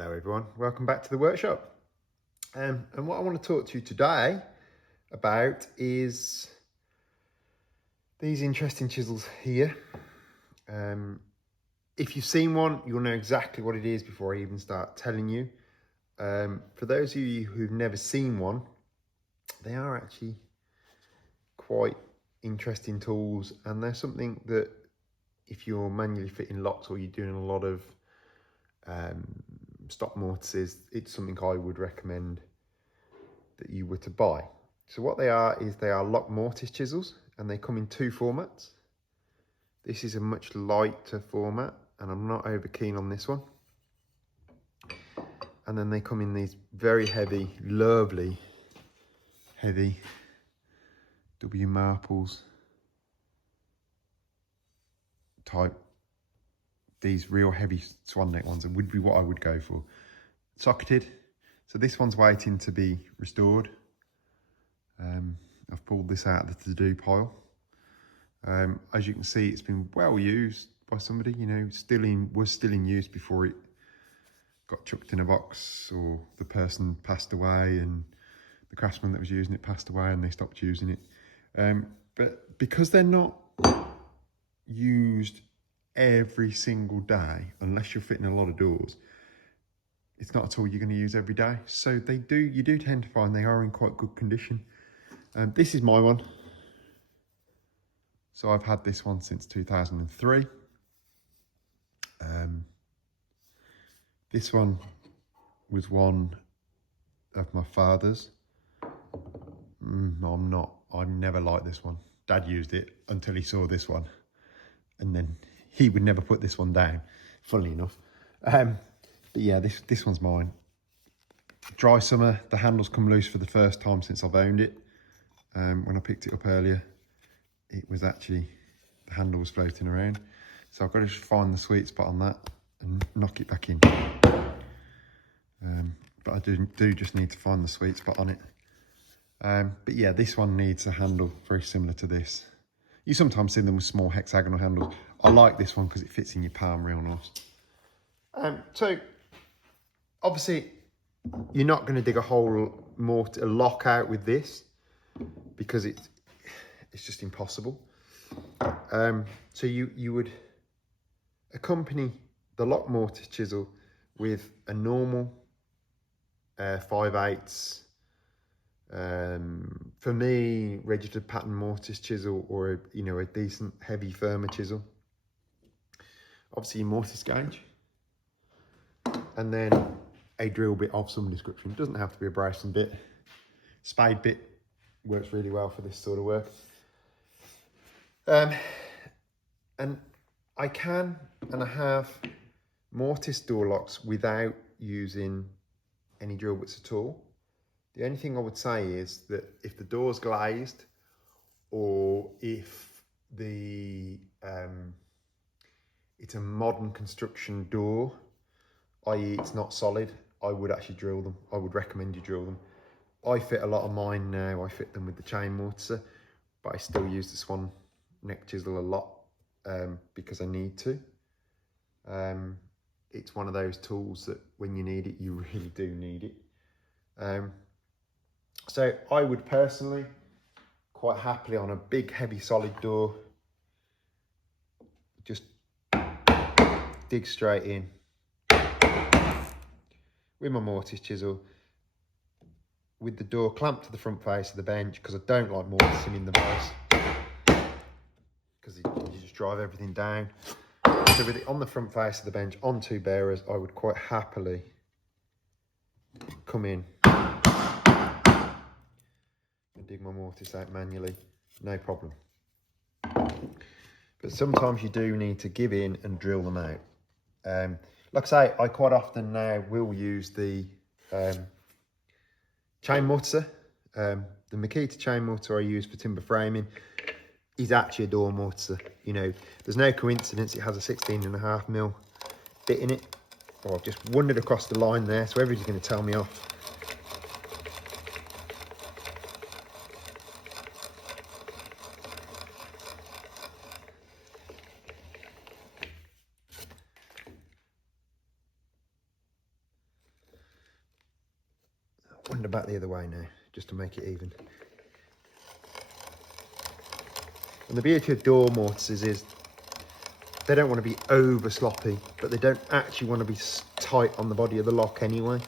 Hello everyone, welcome back to the workshop. And what I want to talk to you today about is these interesting chisels here. If you've seen one, you'll know exactly what it is before I even start telling you. For those of you who've never seen one, they are actually quite interesting tools, and they're something that if you're manually fitting locks or you're doing a lot of stock mortises, it's something I would recommend that you were to buy. So what they are is they are lock mortise chisels, and they come in two formats. This is a much lighter format, and I'm not over keen on this one. And then they come in these very heavy, lovely, heavy W Marples type. These real heavy swan neck ones would be what I would go for. Socketed. So this one's waiting to be restored. I've pulled this out of the to-do pile. As you can see, it's been well used by somebody, you know, was still in use before it got chucked in a box, or the person passed away and the craftsman that was using it passed away and they stopped using it. But because they're not used every single day, unless you're fitting a lot of doors, it's not a tool you're going to use every day. So you do tend to find they are in quite good condition. This is my one. So I've had this one since 2003. This one was one of my father's. I never liked this one. Dad used it until he saw this one, and then he would never put this one down, funnily enough. But yeah, this one's mine. Dry summer, the handles come loose for the first time since I've owned it. When I picked it up earlier, it was actually, the handle was floating around. So I've got to just find the sweet spot on that and knock it back in. But I do just need to find the sweet spot on it. But yeah, this one needs a handle very similar to this. You sometimes see them with small hexagonal handles. I like this one because it fits in your palm real nice. So obviously you're not going to dig a whole a lock out with this, because it's just impossible. So you would accompany the lock mortise chisel with a normal 5/8, for me, registered pattern mortise chisel, or a decent heavy firmer chisel. Obviously your mortise gauge, and then a drill bit of some description. It doesn't have to be a bracing bit. Spade bit works really well for this sort of work. And I can, and I have, mortise door locks without using any drill bits at all. The only thing I would say is that if the door's glazed, or if it's a modern construction door, i.e. it's not solid, I would actually drill them. I would recommend you drill them. I fit a lot of mine now, I fit them with the chain mortise, but I still use the swan neck chisel a lot because I need to. It's one of those tools that when you need it, you really do need it. So I would personally quite happily, on a big heavy solid door, just dig straight in with my mortise chisel, with the door clamped to the front face of the bench, because I don't like mortising in the vise, because you just drive everything down. So with it on the front face of the bench on two bearers, I would quite happily come in and dig my mortise out manually, no problem. But sometimes you do need to give in and drill them out. Like I say, I quite often now will use the chain mortise. The Makita chain mortise I use for timber framing is actually a door mortise. There's no coincidence it has a 16.5mm bit in it. Oh, I've just wandered across the line there, so everybody's going to tell me off. wind it back the other way now, just to make it even. And the beauty of door mortises is they don't want to be over sloppy, but they don't actually want to be tight on the body of the lock anyway.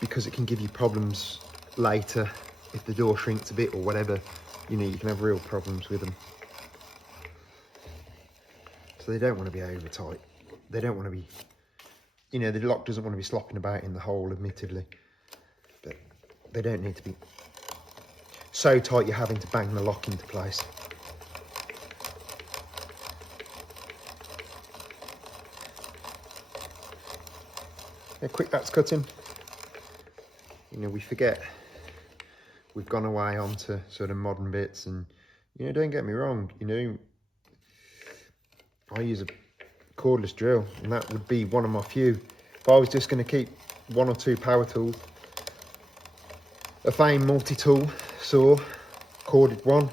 Because it can give you problems later if the door shrinks a bit or whatever. You know, you can have real problems with them. So they don't want to be over tight. They don't want to be, you know, the lock doesn't want to be slopping about in the hole, admittedly, but they don't need to be so tight you're having to bang the lock into place. How quick that's cutting. You know, we forget we've gone away onto sort of modern bits, and, you know, don't get me wrong, you know, I use a cordless drill, and that would be one of my few. If I was just going to keep one or two power tools, a Fame multi-tool saw, corded one,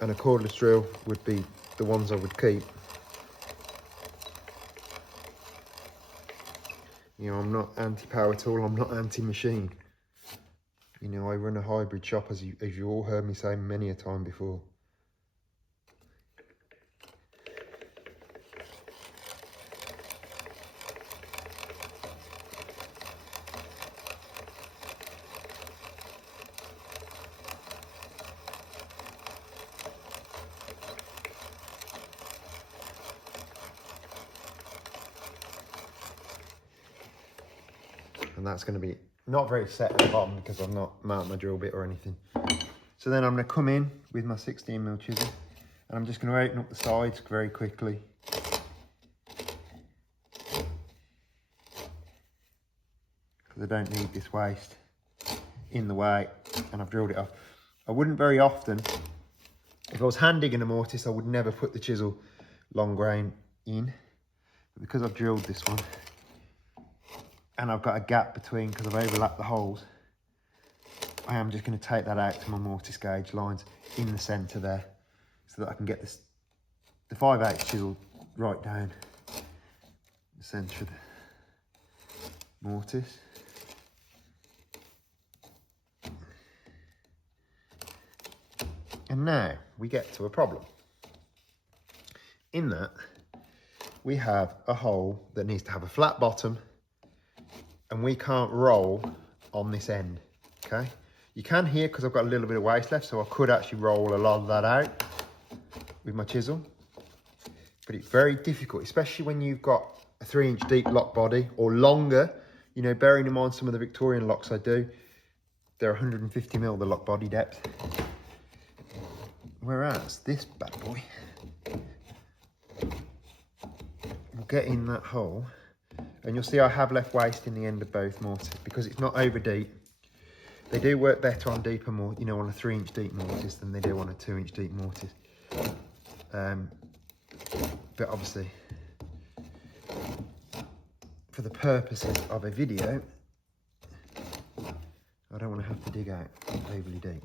and a cordless drill would be the ones I would keep. You know, I'm not anti-power tool, I'm not anti-machine. You know, I run a hybrid shop, as you all heard me say many a time before. And that's going to be not very set at the bottom because I've not mounted my drill bit or anything. So then I'm going to come in with my 16mm chisel, and I'm just going to open up the sides very quickly. Because I don't need this waste in the way, and I've drilled it off. I wouldn't very often, if I was hand digging a mortise, I would never put the chisel long grain in. But because I've drilled this one, and I've got a gap between because I've overlapped the holes, I am just going to take that out to my mortise gauge lines in the centre there, so that I can get this, the 5/8 chisel right down the centre of the mortise. And now we get to a problem. In that, we have a hole that needs to have a flat bottom, and we can't roll on this end, okay? You can here because I've got a little bit of waste left, so I could actually roll a lot of that out with my chisel. But it's very difficult, especially when you've got a 3-inch deep lock body or longer. You know, bearing in mind some of the Victorian locks I do, they're 150mm the lock body depth. Whereas this bad boy will get in that hole. And you'll see I have left waste in the end of both mortars because it's not over deep. They do work better on deeper, you know, on a 3-inch deep mortise than they do on a 2-inch deep mortise. But obviously, for the purposes of a video, I don't want to have to dig out overly deep.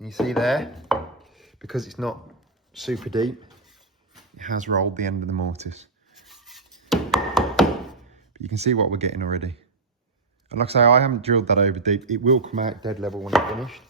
You see there, because it's not super deep, it has rolled the end of the mortise. But you can see what we're getting already. And like I say, I haven't drilled that over deep. It will come out dead level when it's finished.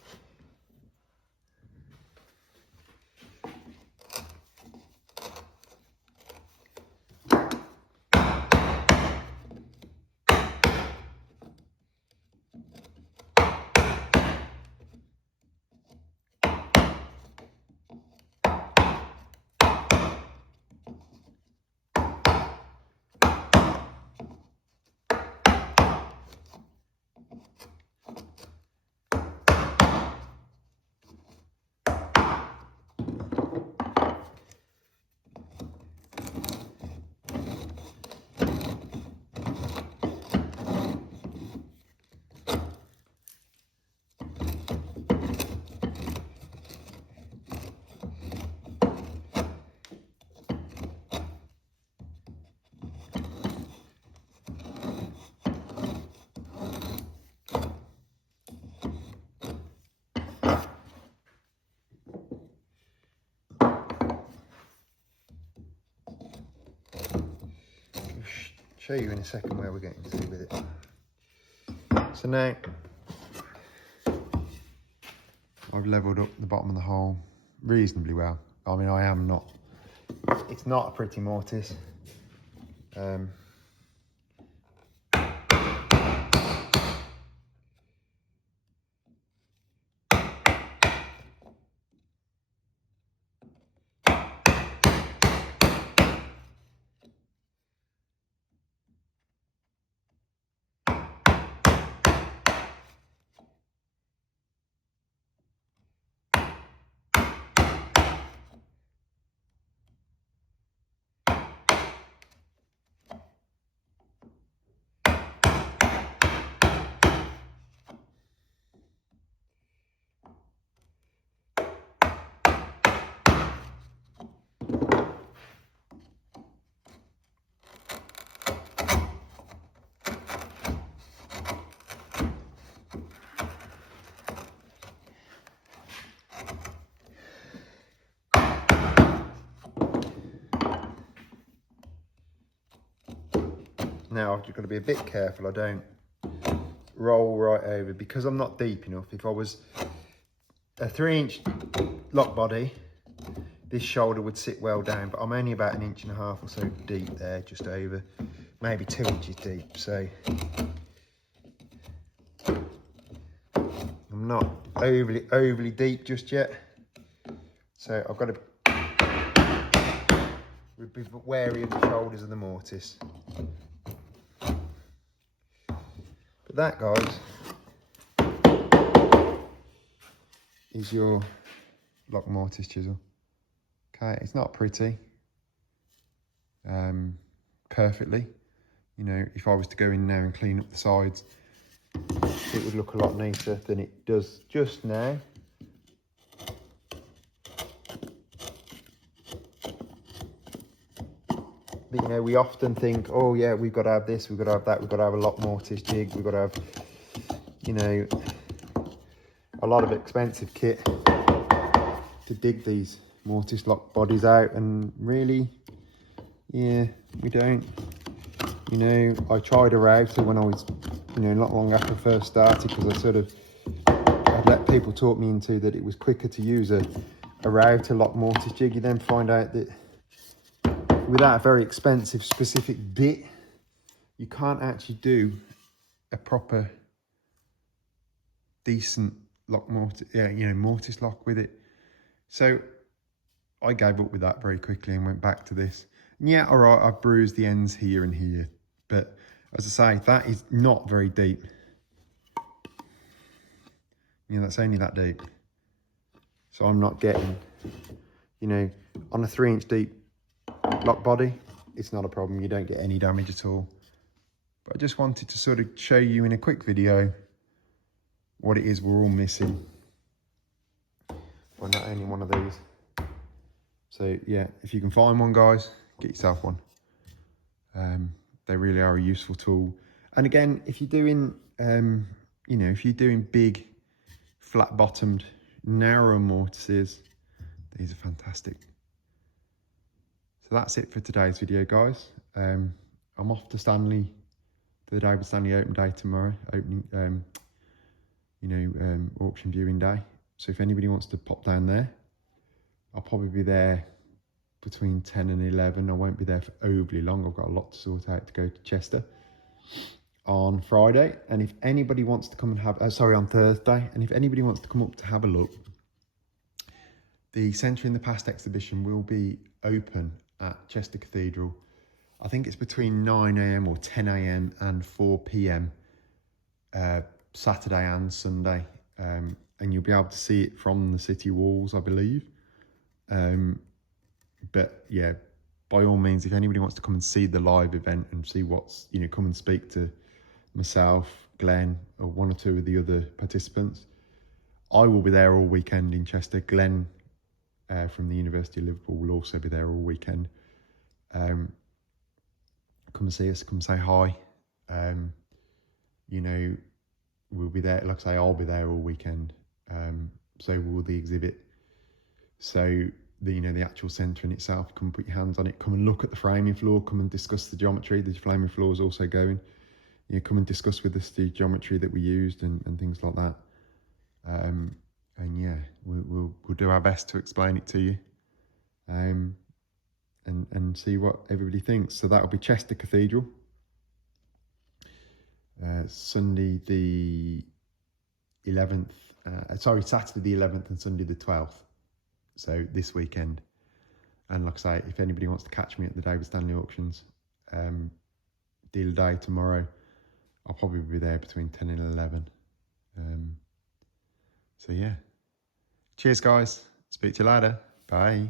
show you in a second where we're getting to with it. So now I've levelled up the bottom of the hole reasonably well. I mean, I am not, it's not a pretty mortise. Now I've just got to be a bit careful I don't roll right over, because I'm not deep enough. If I was a 3-inch lock body, this shoulder would sit well down, but I'm only about 1.5 inches or so deep there, just over, maybe 2 inches deep. So I'm not overly deep just yet. So I've got to be wary of the shoulders of the mortise. But that, guys, is your lock mortise chisel. Okay, it's not pretty, perfectly. You know, if I was to go in now and clean up the sides, it would look a lot nicer than it does just now. But you know, we often think, oh yeah, we've got to have this, we've got to have that, we've got to have a lock mortise jig, we've got to have, you know, a lot of expensive kit to dig these mortise lock bodies out, and really, yeah, we don't. You know, I tried a router when I was, you know, not long after I first started, because I'd let people talk me into that it was quicker to use a router lock mortise jig. You then find out that without a very expensive specific bit, you can't actually do a proper decent lock mortise, you know, mortise lock with it. So I gave up with that very quickly and went back to this. And yeah, all right, I've bruised the ends here and here, but as I say, that is not very deep. You know, that's only that deep. So I'm not getting, you know, on a 3-inch deep lock body, it's not a problem. You don't get any damage at all. But I just wanted to sort of show you in a quick video what it is we're all missing. Well, not only one of these. So yeah, if you can find one, guys, get yourself one. They really are a useful tool. And again, if you're doing, you know, if you're doing big, flat-bottomed, narrow mortises, these are fantastic. So that's it for today's video, guys. I'm off to Stanley for the David Stanley Open Day tomorrow, opening, you know, auction viewing day. So if anybody wants to pop down there, I'll probably be there between 10 and 11. I won't be there for overly long. I've got a lot to sort out to go to Chester on Friday. And if anybody wants to come and have, on Thursday. And if anybody wants to come up to have a look, the Century in the Past exhibition will be open at Chester Cathedral. I think it's between 9 AM or 10 AM and 4 PM, Saturday and Sunday. And you'll be able to see it from the city walls, I believe. But yeah, by all means, if anybody wants to come and see the live event and see what's, you know, come and speak to myself, Glenn, or one or two of the other participants. I will be there all weekend in Chester. Glenn from the University of Liverpool will also be there all weekend. Come and see us, come say hi. You know, we'll be there, like I say, I'll be there all weekend. So will the exhibit. So the actual centering itself. Come and put your hands on it. Come and look at the framing floor. Come and discuss the geometry. The framing floor is also going. Come and discuss with us the geometry that we used and things like that. And yeah, we'll do our best to explain it to you. And see what everybody thinks. So that'll be Chester Cathedral. Sunday the 11th, Saturday the 11th and Sunday the 12th. So this weekend. And like I say, if anybody wants to catch me at the David Stanley auctions, dealer day tomorrow, I'll probably be there between 10 and 11. So yeah. Cheers guys. Speak to you later. Bye.